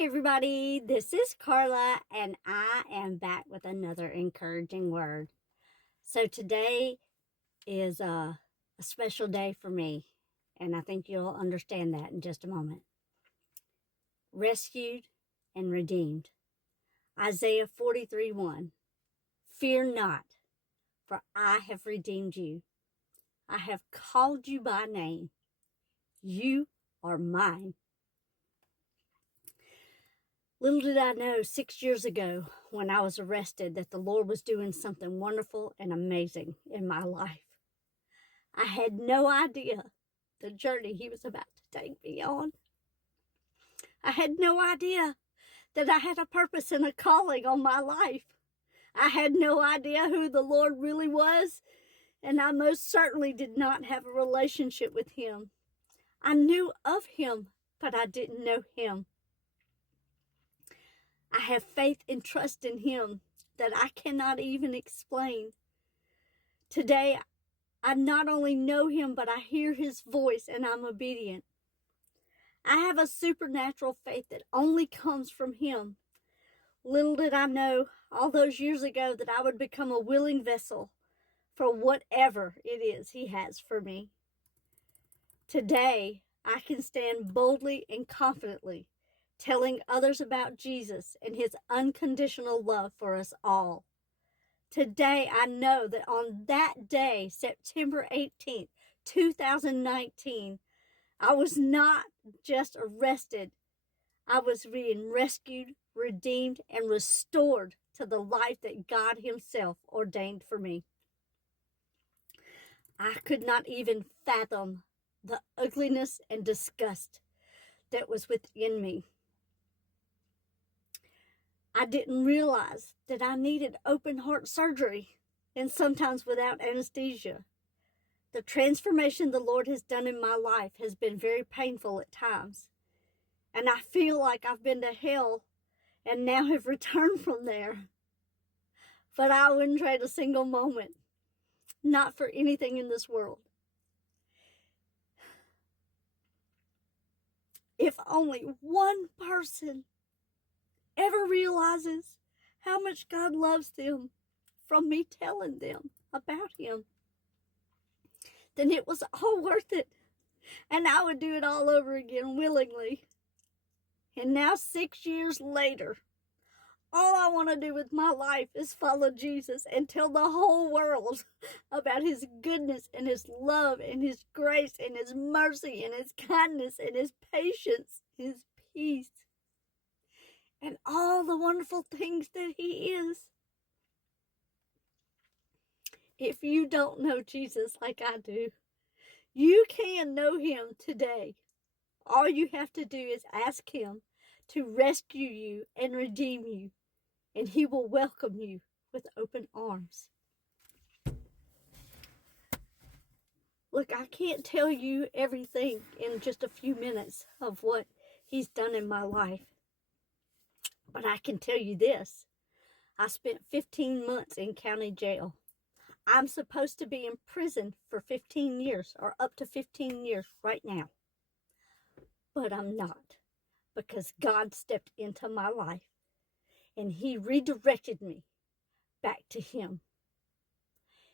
Hey everybody, this is Carla and I am back with another encouraging word. So today is a special day for me, and I think you'll understand that in just a moment. Rescued and redeemed. Isaiah 43:1. Fear not, for I have redeemed you. I have called you by name. You are mine. Little did I know 6 years ago when I was arrested that the Lord was doing something wonderful and amazing in my life. I had no idea the journey He was about to take me on. I had no idea that I had a purpose and a calling on my life. I had no idea who the Lord really was, and I most certainly did not have a relationship with Him. I knew of Him, but I didn't know Him. I have faith and trust in Him that I cannot even explain. Today, I not only know Him, but I hear His voice and I'm obedient. I have a supernatural faith that only comes from Him. Little did I know all those years ago that I would become a willing vessel for whatever it is He has for me. Today, I can stand boldly and confidently telling others about Jesus and His unconditional love for us all. Today, I know that on that day, September 18th, 2019, I was not just arrested. I was being rescued, redeemed, and restored to the life that God Himself ordained for me. I could not even fathom the ugliness and disgust that was within me. I didn't realize that I needed open heart surgery, and sometimes without anesthesia. The transformation the Lord has done in my life has been very painful at times, and I feel like I've been to hell and now have returned from there. But I wouldn't trade a single moment, not for anything in this world. If only one person ever realizes how much God loves them from me telling them about Him, then it was all worth it, and I would do it all over again willingly. And now 6 years later, all I want to do with my life is follow Jesus and tell the whole world about His goodness and His love and His grace and His mercy and His kindness and His patience, His peace, and all the wonderful things that He is. If you don't know Jesus like I do, you can know Him today. All you have to do is ask Him to rescue you and redeem you, and He will welcome you with open arms. Look, I can't tell you everything in just a few minutes of what He's done in my life, but I can tell you this. I spent 15 months in county jail. I'm supposed to be in prison for 15 years or up to 15 years right now, but I'm not, because God stepped into my life and He redirected me back to Him.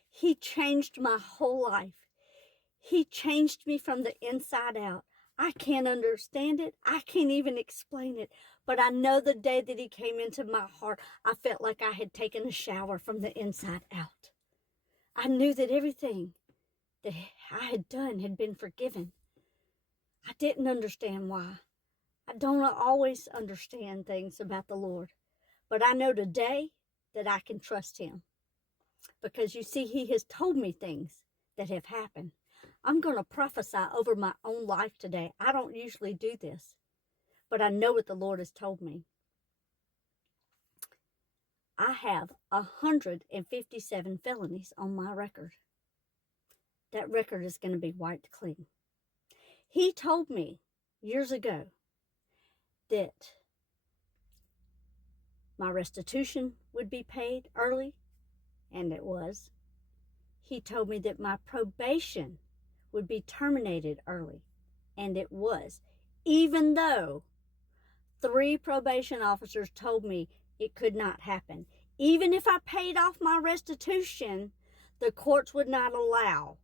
He changed my whole life. He changed me from the inside out. I can't understand it. I can't even explain it. But I know the day that He came into my heart, I felt like I had taken a shower from the inside out. I knew that everything that I had done had been forgiven. I didn't understand why. I don't always understand things about the Lord. But I know today that I can trust Him. Because you see, He has told me things that have happened. I'm going to prophesy over my own life today. I don't usually do this, but I know what the Lord has told me. I have 157 felonies on my record. That record is going to be wiped clean. He told me years ago that my restitution would be paid early, and it was. He told me that my probation would be terminated early, and it was, even though 3 probation officers told me it could not happen. Even if I paid off my restitution, the courts would not allow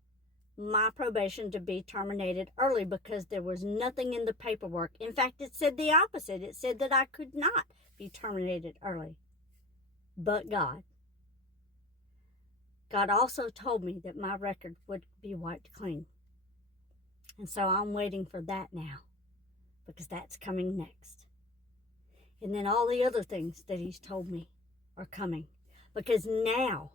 my probation to be terminated early because there was nothing in the paperwork. In fact, it said the opposite. It said that I could not be terminated early. But God also told me that my record would be wiped clean. And so I'm waiting for that now, because that's coming next. And then all the other things that He's told me are coming, because now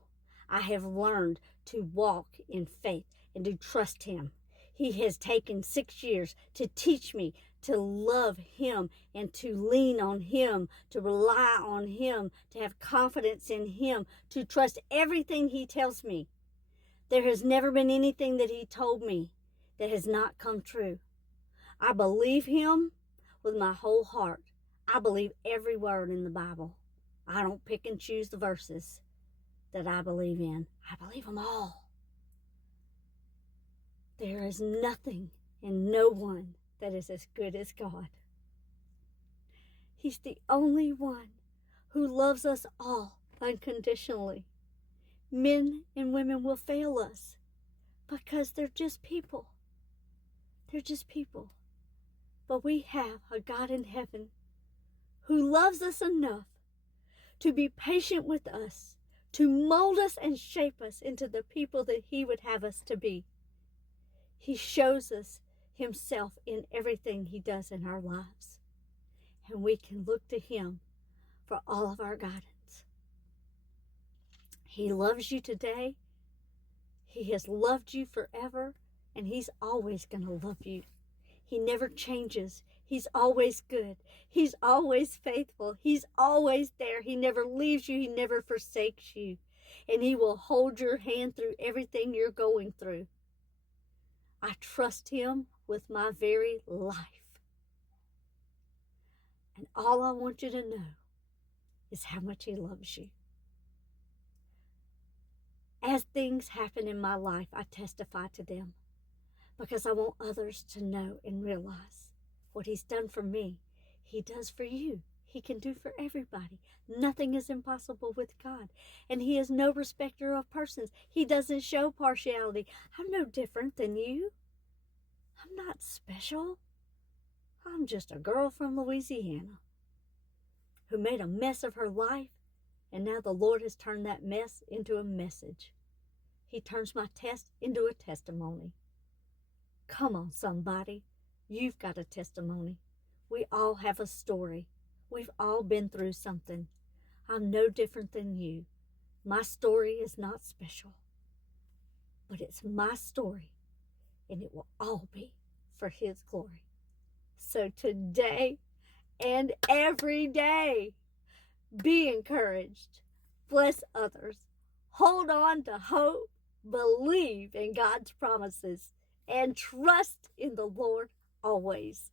I have learned to walk in faith and to trust Him. He has taken 6 years to teach me to love Him and to lean on Him, to rely on Him, to have confidence in Him, to trust everything He tells me. There has never been anything that He told me that has not come true. I believe Him with my whole heart. I believe every word in the Bible. I don't pick and choose the verses that I believe in. I believe them all. There is nothing and no one that is as good as God. He's the only one who loves us all unconditionally. Men and women will fail us because they're just people. They're just people. But we have a God in heaven who loves us enough to be patient with us, to mold us and shape us into the people that He would have us to be. He shows us Himself in everything He does in our lives. And we can look to Him for all of our guidance. He loves you today. He has loved you forever. And He's always going to love you. He never changes. He's always good. He's always faithful. He's always there. He never leaves you. He never forsakes you. And He will hold your hand through everything you're going through. I trust Him with my very life. And all I want you to know is how much He loves you. As things happen in my life, I testify to them, because I want others to know and realize what He's done for me, He does for you. He can do for everybody. Nothing is impossible with God. And He is no respecter of persons. He doesn't show partiality. I'm no different than you. I'm not special. I'm just a girl from Louisiana who made a mess of her life, and now the Lord has turned that mess into a message. He turns my test into a testimony. Come on, somebody. You've got a testimony. We all have a story. We've all been through something. I'm no different than you. My story is not special, but it's my story, and it will all be for His glory. So today and every day, be encouraged. Bless others. Hold on to hope. Believe in God's promises. And trust in the Lord always.